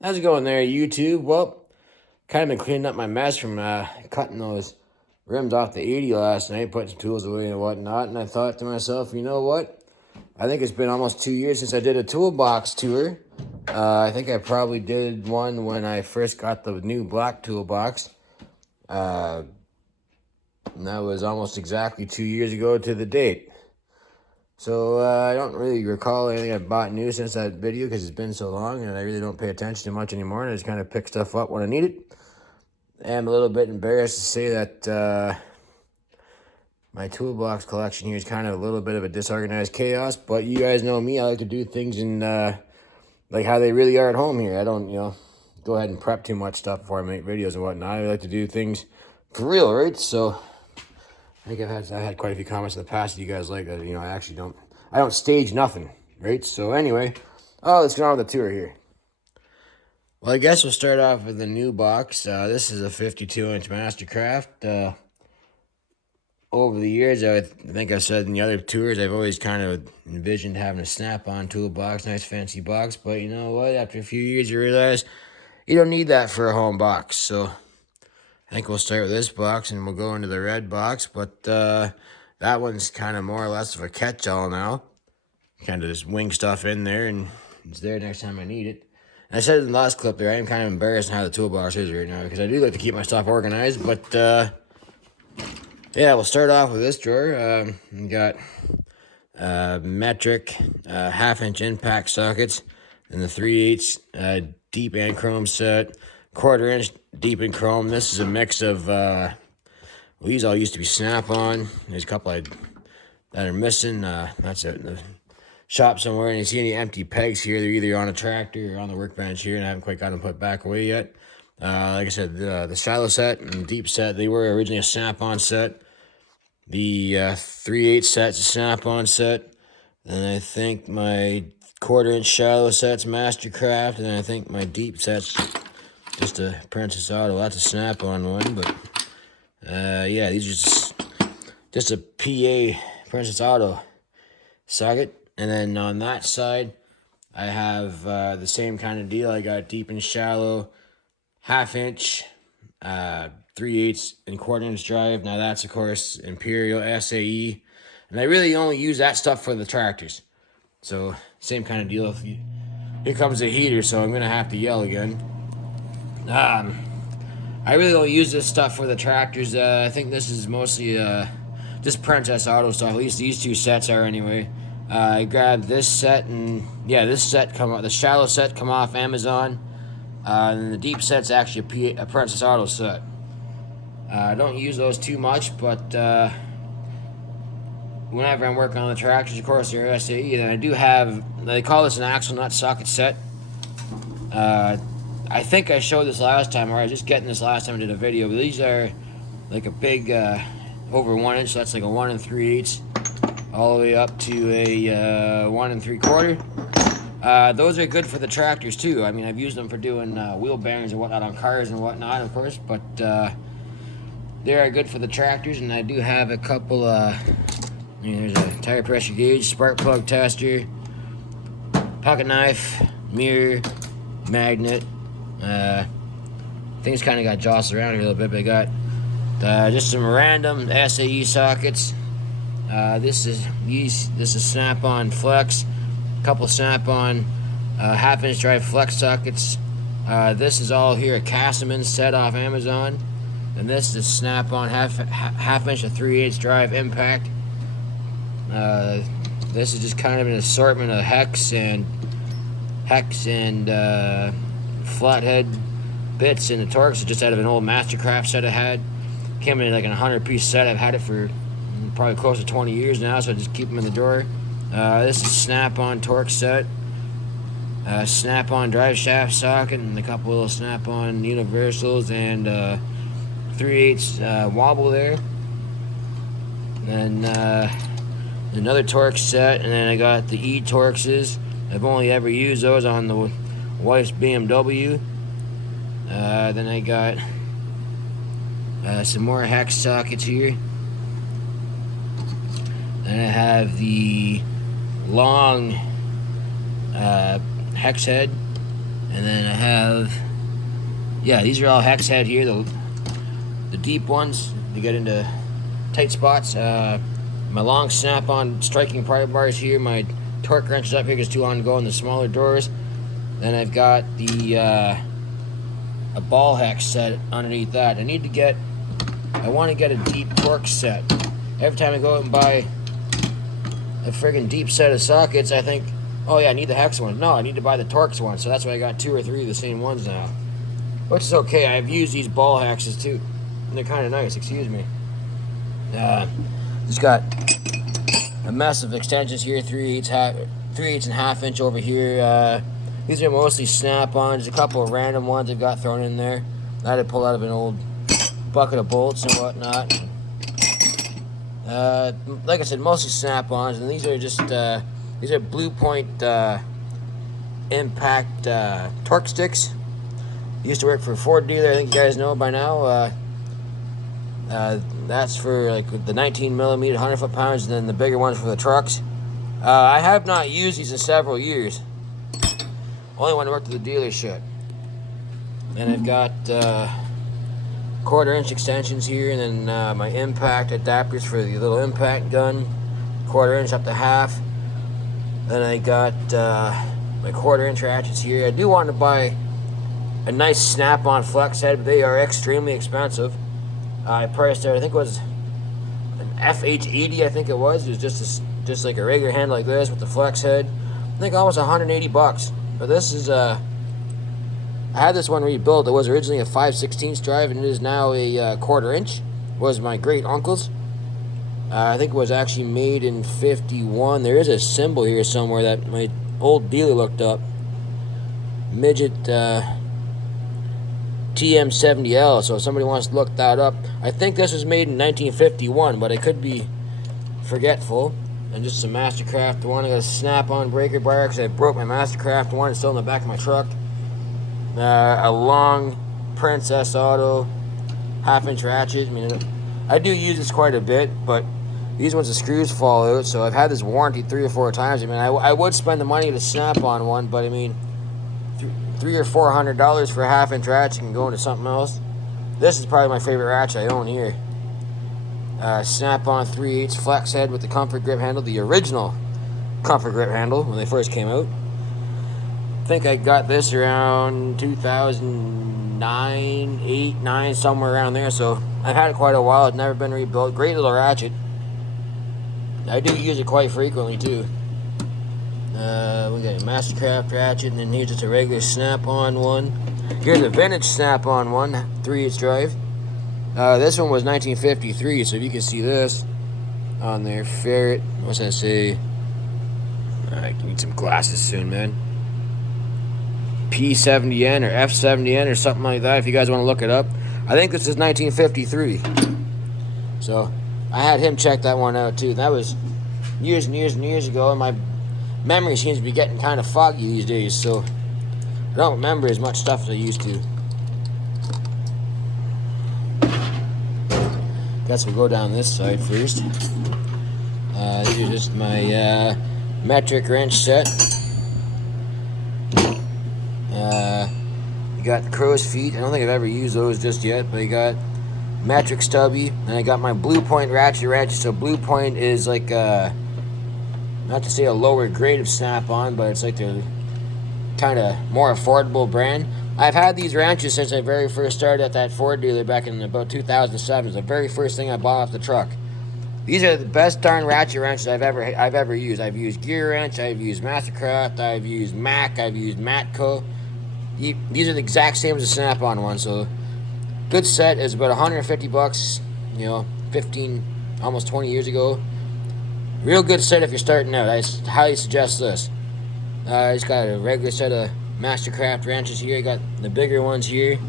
How's it going there, YouTube? Well, kind of been cleaning up my mess from cutting those rims off the 80 last night, putting some tools away and whatnot, and I thought to myself, you know what? I think it's been almost 2 years since I did a toolbox tour. I think I probably did one when I first got the new black toolbox. Uh, and that was almost exactly 2 years ago to the date. So I don't really recall anything I bought new since that video because it's been so long and I really don't pay attention to much anymore, and I just kind of pick stuff up when I need it. I'm a little bit embarrassed to say that my toolbox collection here is kind of a little bit of a disorganized chaos, but you guys know me. I like to do things in like how they really are at home here. I don't, go ahead and prep too much stuff before I make videos and whatnot. I like to do things for real, right? So I think I've had quite a few comments in the past that you guys like that. I don't stage nothing, right? So anyway, let's get on with the tour here. Well, I guess we'll start off with the new box. This is a 52-inch Mastercraft. Over the years, I think I've said in the other tours, I've always kind of envisioned having a snap-on toolbox, nice fancy box. But you know what? After a few years, you realize you don't need that for a home box. So I think we'll start with this box and we'll go into the red box. But that one's kind of more or less of a catch-all now. Kind of just wing stuff in there and it's there next time I need it. And I said in the last clip there, I am kind of embarrassed on how the toolbox is right now because I do like to keep my stuff organized. But yeah, we'll start off with this drawer. We got metric half-inch impact sockets and the 3/8 deep and chrome set, 1/4 inch deep and chrome. This is a mix of these all used to be snap-on. There's a couple that are missing. That's it in the shop somewhere, and you see any empty pegs here. They're either on a tractor or on the workbench here, and I haven't quite got them put back away yet. Like I said, the shallow set and deep set, they were originally a snap-on set. The 3/8 set's a snap-on set. And I think my 1/4 inch shallow set's Mastercraft. And I think my deep set's just a Princess Auto. That's a snap-on one. But yeah, these are just a PA Princess Auto socket. And then on that side, I have the same kind of deal. I got deep and shallow, half-inch, 3/8 and 1/4 inch drive. Now that's of course Imperial SAE, and I really only use that stuff for the tractors. So same kind of deal. Here comes the heater, so I'm gonna have to yell again. I really only use this stuff for the tractors. I think this is mostly just Princess Auto stuff. At least these two sets are anyway. I grabbed this set, and yeah, this set the shallow set come off Amazon. And the deep set's actually a Princess Auto set. I don't use those too much, but whenever I'm working on the tractors, of course, they're SAE. And I do have, they call this an axle nut socket set. I think I showed this last time, or I was just getting this last time I did a video, but these are like a big, over 1 inch, so that's like a 1 3/8, all the way up to a 1 3/4. Those are good for the tractors too. I mean, I've used them for doing wheel bearings and whatnot on cars and whatnot, of course, but they are good for the tractors. And I do have a couple, there's a tire pressure gauge, spark plug tester, pocket knife, mirror, magnet. Things kind of got jostled around here a little bit, but I got just some random SAE sockets. This is snap-on flex, a couple snap-on half-inch drive flex sockets. This is all here at Castleman, set off Amazon. And this is snap-on half-inch to 3/8 drive impact. This is just kind of an assortment of hex and flathead bits and the Torx, just out of an old Mastercraft set I had. Came in like a 100-piece set. I've had it for probably close to 20 years now, so I just keep them in the drawer. This is snap-on Torx set, snap-on drive shaft socket, and a couple little snap-on universals, and 3/8 wobble there. And another Torx set, and then I got the E-Torxes. I've only ever used those on the wife's BMW. Then I got some more hex sockets here. And I have the long hex head And then I have, yeah, these are all hex head here, the deep ones. They get into tight spots. My long snap-on striking pry bars here. My torque wrenches up here because two on go in the smaller doors. Then I've got the a ball hex set underneath that. I want to get a deep torque set. Every time I go out and buy a friggin' deep set of sockets, I think, oh yeah, I need the hex one. No, I need to buy the Torx one, so that's why I got 2 or 3 of the same ones now. Which is okay, I've used these ball hexes too. And they're kind of nice, excuse me. Just got a mess of extensions here, 3/8 and half inch over here. These are mostly snap-ons, a couple of random ones I've got thrown in there. I had to pull out of an old bucket of bolts and whatnot. Like I said, mostly snap-ons, and these are just these are Blue Point impact torque sticks. Used to work for a Ford dealer. I think you guys know by now. That's for like the 19 millimeter 100 foot-pounds, and then the bigger ones for the trucks. I have not used these in several years. Only when I worked at the dealership. And I've got 1/4 inch extensions here, and then my impact adapters for the little impact gun, 1/4 inch up to half. Then I got my 1/4 inch ratchets here. I do want to buy a nice snap-on flex head, but they are extremely expensive. I priced it, I think it was an FH80, I think it was. It was just like a regular hand like this with the flex head. I think almost 180 bucks. But this is I had this one rebuilt. It was originally a 5/16 drive, and it is now a 1/4 inch. It was my great uncle's. I think it was actually made in 51. There is a symbol here somewhere that my old dealer looked up. Midget TM70L. So if somebody wants to look that up, I think this was made in 1951, but I could be forgetful. And just some Mastercraft one. I got a snap-on breaker bar because I broke my Mastercraft one. It's still in the back of my truck. A long Princess Auto 1/2 inch ratchet. I mean, I do use this quite a bit, but these ones the screws fall out, so I've had this warranty 3 or 4 times. I mean, I would spend the money to snap-on one, but I mean, $300 or $400 for a 1/2 inch ratchet can go into something else. This is probably my favorite ratchet I own here. Snap-on 3/8 flex head with the comfort grip handle, the original comfort grip handle when they first came out. I think I got this around 2009, 8, 9, somewhere around there, so I've had it quite a while. It's never been rebuilt. Great little ratchet. I do use it quite frequently too. We got a Mastercraft ratchet, and then here's just a regular snap-on one. Here's a vintage snap-on one, 3/8 drive. This one was 1953, so if you can see this on there, ferret, what's that say? I need some glasses soon, man. P70N or F70N or something like that, if you guys want to look it up. I think this is 1953. So, I had him check that one out too. That was years and years and years ago, and my memory seems to be getting kind of foggy these days, so I don't remember as much stuff as I used to. Guess we'll go down this side first. These are just my metric wrench set. You got crow's feet. I don't think I've ever used those just yet, but you got metric stubby, and I got my Blue Point ratchet. So Blue Point is like not to say a lower grade of snap-on, but it's like the kind of more affordable brand. I've had these wrenches since I very first started at that Ford dealer back in about 2007. It was the very first thing I bought off the truck. These are the best darn ratchet wrenches I've ever used. I've used Gear Wrench, I've used Mastercraft, I've used Mac, I've used Matco. These are the exact same as the snap-on one. So good set is about 150 bucks. You know, 15, almost 20 years ago. Real good set if you're starting out. I highly suggest this. I just got a regular set of Mastercraft wrenches here. I got the bigger ones here,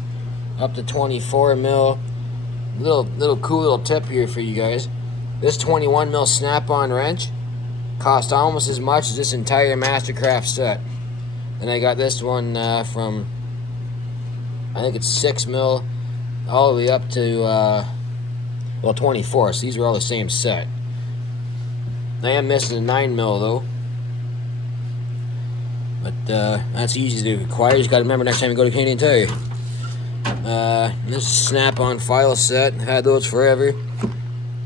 up to 24 mil. Little cool little tip here for you guys. This 21 mil snap-on wrench cost almost as much as this entire Mastercraft set. And I got this one from, I think it's 6 mil, all the way up to well, 24. So these are all the same set. I am missing a 9 mil though. But that's easy to acquire. You just got to remember next time you go to Canadian Tire. This is Snap-on file set. Had those forever.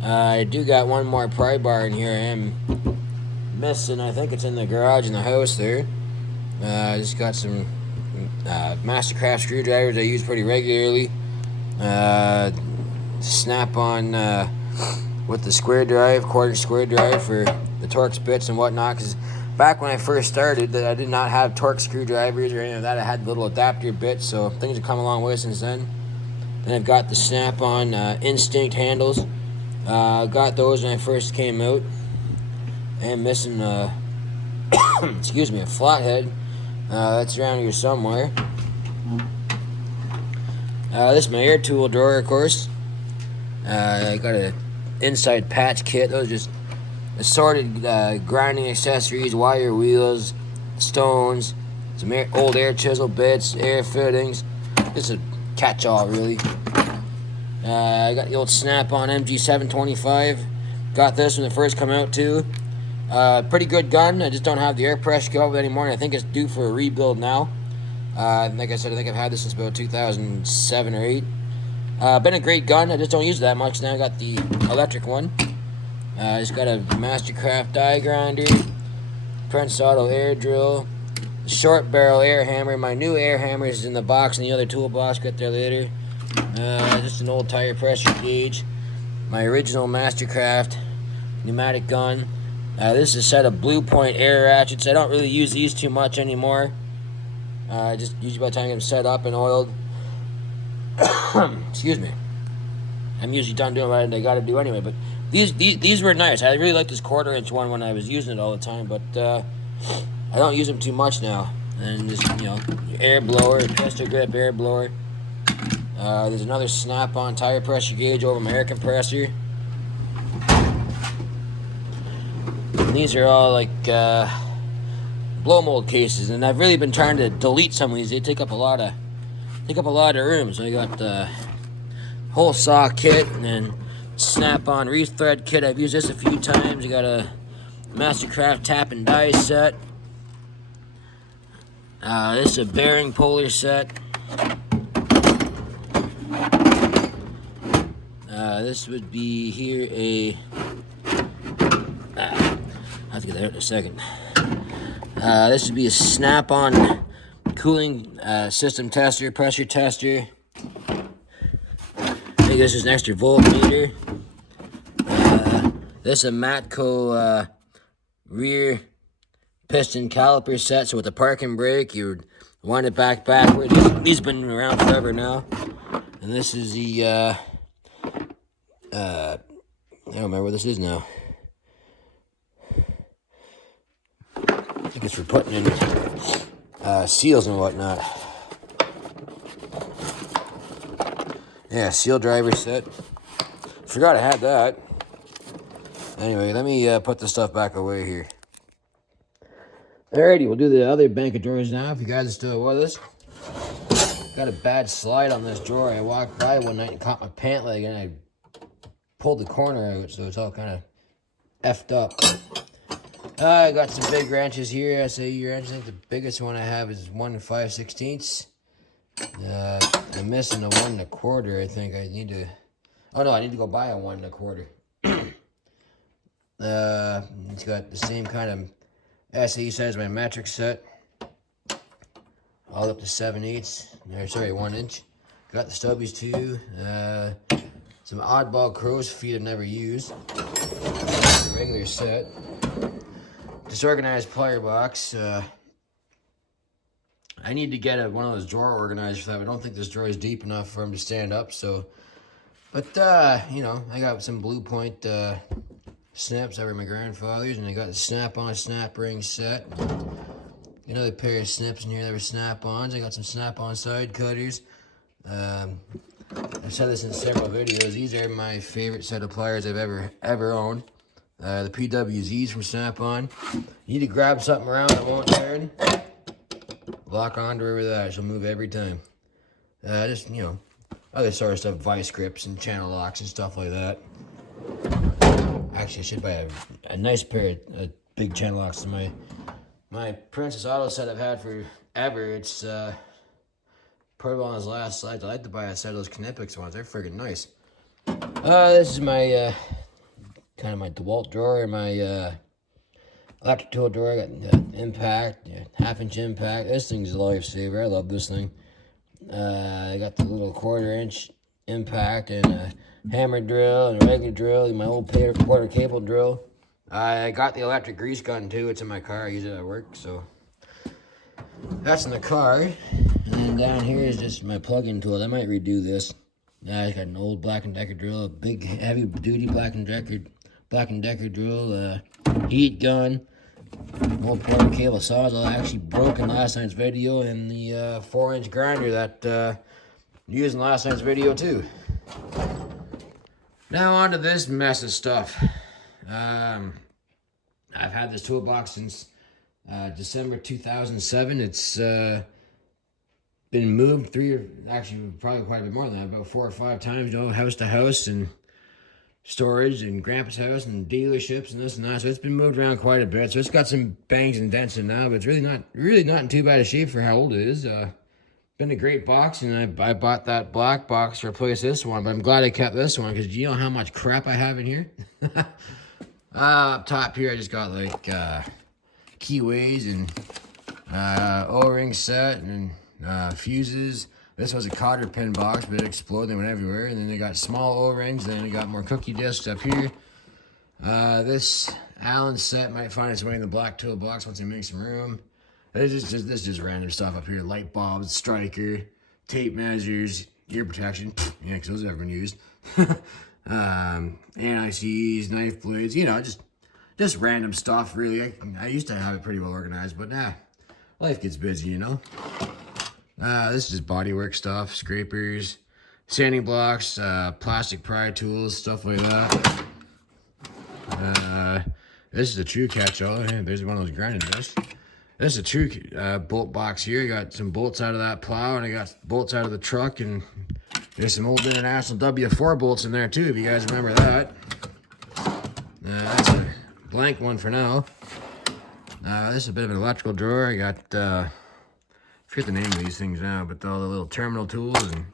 I do got one more pry bar in here. I am missing. I think it's in the garage in the house there. I just got some Mastercraft screwdrivers I use pretty regularly. Snap-on with the square drive, quarter square drive for the Torx bits and whatnot. Because back when I first started, I did not have Torx screwdrivers or any of that. I had little adapter bits, so things have come a long way since then. Then I've got the Snap-on Instinct handles. Got those when I first came out. And missing excuse me, a flathead. That's around here somewhere. This is my air tool drawer, of course. I got a inside patch kit. Those are just assorted grinding accessories, wire wheels, stones, some old air chisel bits, air fittings. Just a catch-all, really. I got the old Snap-on MG725. Got this when it first come out, too. Pretty good gun. I just don't have the air pressure go with anymore, and I think it's due for a rebuild now. Like I said, I think I've had this since about 2007 or 8. Been a great gun. I just don't use it that much. Now I got the electric one. Just got a Mastercraft die grinder, Prince Auto air drill, short barrel air hammer. My new air hammer is in the box in the other toolbox. Get there later. Just an old tire pressure gauge. My original Mastercraft pneumatic gun. This is a set of Blue Point air ratchets. I don't really use these too much anymore. Just usually by the time I get them set up and oiled. Excuse me. I'm usually done doing what I got to do anyway. But these were nice. I really liked this 1/4-inch one when I was using it all the time. But I don't use them too much now. And just, air blower, pistol grip air blower. There's another Snap-on tire pressure gauge over my air compressor. And these are all like blow mold cases, and I've really been trying to delete some of these. They take up a lot of room. So I got the hole saw kit and then Snap-on wreath thread kit. I've used this a few times. I got a Mastercraft tap and die set. This is a bearing puller set. This would be here a... I'll have to get that out in a second. This would be a Snap-on cooling system tester, pressure tester. I think this is an extra voltmeter. This is a Matco rear piston caliper set. So with the parking brake, you would wind it backward. These have been around forever now. And this is the I don't remember what this is now. I think it's for putting in seals and whatnot. Yeah, seal driver set. Forgot I had that. Anyway, let me put the stuff back away here. Alrighty, we'll do the other bank of drawers now, if you guys are still with us. Got a bad slide on this drawer. I walked by one night and caught my pant leg, and I pulled the corner out, so it's all kind of effed up. I got some big wrenches here, SAE wrenches. I think the biggest one I have is 1 5/16. I'm missing the 1 1/4. I think I need to. Oh no, I need to go buy a 1 1/4. It's got the same kind of SAE size as my metric set, all up to 7/8. Or sorry, 1 inch. Got the stubbies too. Some oddball crow's feet I've never used. Regular set. Disorganized plier box. I need to get one of those drawer organizers for that. I don't think this drawer is deep enough for him to stand up. So, but I got some Blue Point snips over my grandfather's, and I got the Snap-on snap ring set. Another pair of snips in here that were Snap-ons. I got some Snap-on side cutters. I've said this in several videos. These are my favorite set of pliers I've ever owned. The PWZs from Snap-on. You need to grab something around that won't turn. Lock onto her with that. She'll move every time. Just, other sort of stuff. Vice grips and channel locks and stuff like that. Actually, I should buy a nice pair of big channel locks to my my Princess Auto set I've had forever. It's portable on his last slides. I like to buy a set of those Kinetics ones. They're friggin' nice. This is my kind of my DeWalt drawer, my electric tool drawer. I got impact, half-inch impact. This thing's a lifesaver. I love this thing. I got the little 1/4-inch impact and a hammer drill and a regular drill and my old quarter cable drill. I got the electric grease gun too. It's in my car. I use it at work, so that's in the car. And then down here is just my plug-in tool. I might redo this. I got an old Black & Decker drill, a big heavy-duty Black & Decker drill, heat gun, old quarter cable sawzall. I actually broke in last night's video, and the 4-inch grinder that used in last night's video too. Now on to this mess of stuff. I've had this toolbox since December 2007. It's been moved probably quite a bit more than that, about 4 or 5 times, house to house and storage and Grandpa's house and dealerships and this and that. So it's been moved around quite a bit. So it's got some bangs and dents in now, but it's really not in too bad a shape for how old it is. Been a great box, and I bought that black box to replace this one, but I'm glad I kept this one because you know how much crap I have in here? Up top here, I just got like keyways and O-ring set and fuses. This was a cotter pin box, but it exploded and went everywhere. And then they got small O-rings. Then they got more cookie discs up here. This Allen set might find its way in the black toolbox once I make some room. This is just random stuff up here. Light bulbs, striker, tape measures, ear protection. Yeah, because those have been used. Anti-seize, knife blades, you know, just random stuff, really. I used to have it pretty well organized, but life gets busy, you know. This is just bodywork stuff, scrapers, sanding blocks, plastic pry tools, stuff like that. This is a true catch-all. There's one of those grinding discs. This is a true bolt box here. I got some bolts out of that plow, and I got bolts out of the truck, and there's some old International W4 bolts in there too, if you guys remember that. That's a blank one for now. This is a bit of an electrical drawer. I got, I forget the name of these things now, but all the little terminal tools and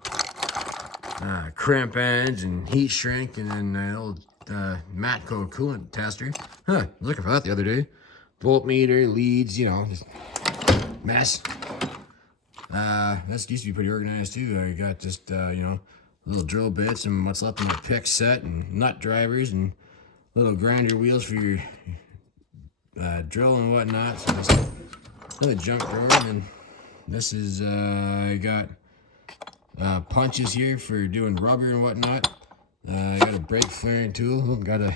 crimp ends and heat shrink, and then an old Matco coolant tester. I was looking for that the other day. Voltmeter, leads, you know, just mess. This used to be pretty organized too. I got just, you know, little drill bits and what's left in my pick set and nut drivers and little grinder wheels for your drill and whatnot. So just another junk drawer. And this is, I got punches here for doing rubber and whatnot. I got a brake flaring tool. Got a,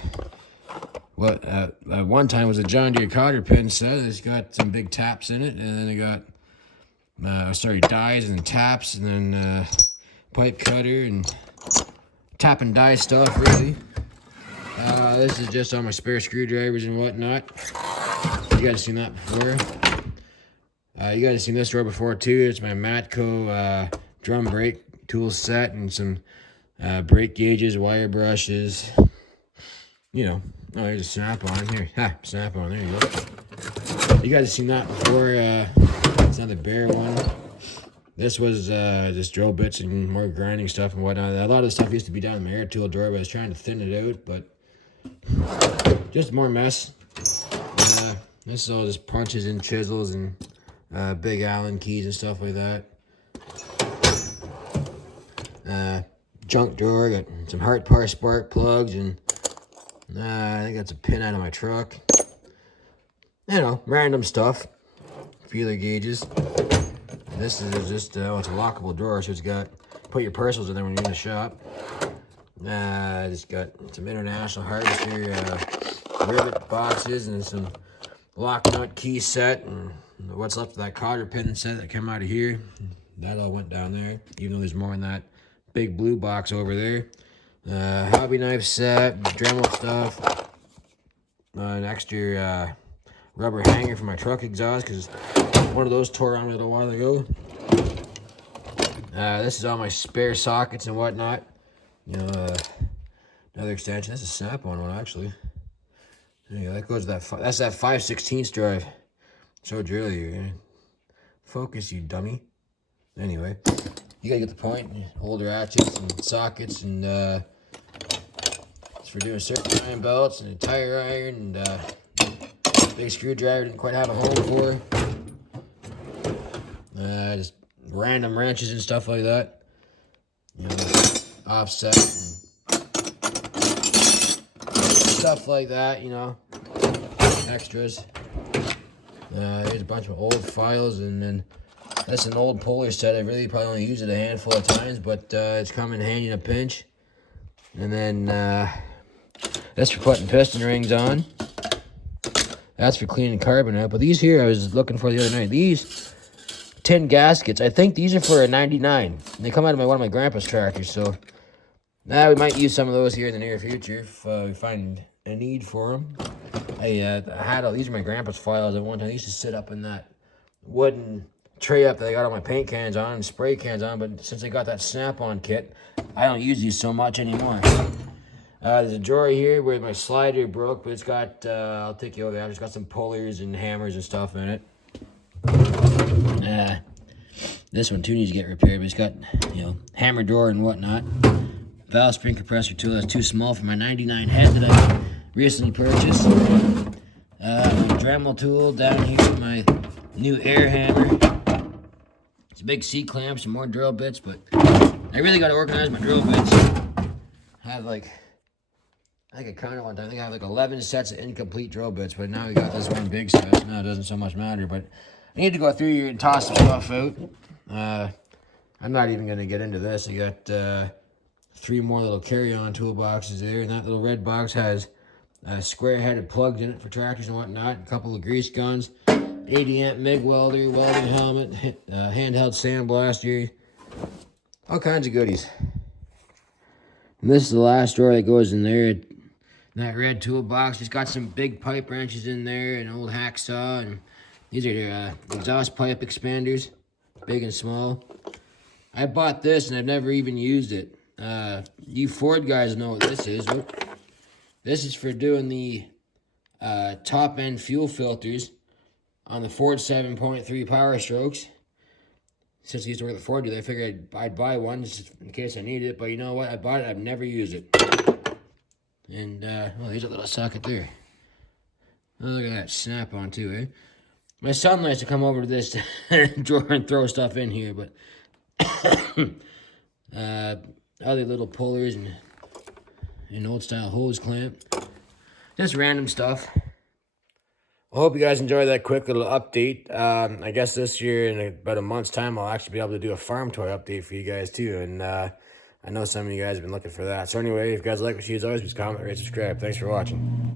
what at one time was a John Deere cotter pin set. It's got some big taps in it. And then I got dies and taps, and then pipe cutter and tap and die stuff, really. This is just all my spare screwdrivers and whatnot. You guys have seen that before. You guys have seen this drawer before too. It's my Matco drum brake tool set and some brake gauges, wire brushes. You know, oh, there's a snap-on here. Ha, snap-on, there you go. You guys have seen that before. It's another bare one. This was just drill bits and more grinding stuff and whatnot. A lot of the stuff used to be down in my air tool drawer, but I was trying to thin it out, but just more mess. This is all just punches and chisels and big Allen keys and stuff like that. Junk drawer, got some hard part spark plugs, and I think that's a pin out of my truck. You know, random stuff. Feeler gauges. This is just, it's a lockable drawer, so it's got, put your parcels in there when you're in the shop. I just got some International Harvester rivet boxes and some lock nut key set and what's left of that cotter pin set that came out of here. That all went down there, even though there's more in that big blue box over there. Hobby knife set, Dremel stuff, an extra rubber hanger for my truck exhaust because one of those tore on me a little while ago. This is all my spare sockets and whatnot. You know, another extension. That's a snap-on one, actually. There you go. That goes to that. That's that 5/16 drive. So earlier. Focus, you dummy. Anyway, you gotta get the point. Old ratchets and sockets, and it's for doing certain iron belts and a tire iron, and big screwdriver didn't quite have a home for. Just random wrenches and stuff like that. You know, offset and stuff like that, you know, extras. Here's a bunch of old files, and then that's an old puller set. I really probably only used it a handful of times, but it's come in handy in a pinch. And then that's for putting piston rings on. That's for cleaning carbon out. But these here I was looking for the other night. These tin gaskets, I think these are for a 99. They come out of one of my grandpa's tractors, so we might use some of those here in the near future if we find a need for them. I had all these are my grandpa's files at one time. I used to sit up in that wooden tray up that I got all my paint cans on and spray cans on, but since I got that snap-on kit, I don't use these so much anymore. There's a drawer here where my slider broke, but it's got, I'll take you over there, it's got some pullers and hammers and stuff in it. This one too needs to get repaired, but it's got, you know, hammer drawer and whatnot. Valve spring compressor tool, that's too small for my 99 head that I recently purchased. My Dremel tool down here, my new air hammer. It's a big C-clamp, some more drill bits, but I really got to organize my drill bits. I have like, I think I counted one time, I think I have like 11 sets of incomplete drill bits, but now we got this one big set, so now it doesn't so much matter, but I need to go through here and toss some stuff out. I'm not even going to get into this. I got 3 more little carry-on toolboxes there, and that little red box has square-headed plugs in it for tractors and whatnot, a couple of grease guns, 80 amp MIG welder, welding helmet, handheld sandblaster, all kinds of goodies. And this is the last drawer that goes in there. That red toolbox, it's got some big pipe wrenches in there, an old hacksaw, and these are exhaust pipe expanders, big and small. I bought this and I've never even used it. You Ford guys know what this is. This is for doing the top end fuel filters on the Ford 7.3 Power Strokes. Since I used to work at the Ford dealer, I figured I'd buy one just in case I needed it. But you know what? I bought it. I've never used it. And, well, there's a little socket there. Oh, look at that snap-on too, eh? My son likes to come over to this drawer and throw stuff in here, but other little pullers and an old-style hose clamp. Just random stuff. I hope you guys enjoyed that quick little update. I guess this year, in about a month's time, I'll actually be able to do a farm toy update for you guys too. And I know some of you guys have been looking for that. So anyway, if you guys like what she does, always, please comment, rate, subscribe. Thanks for watching.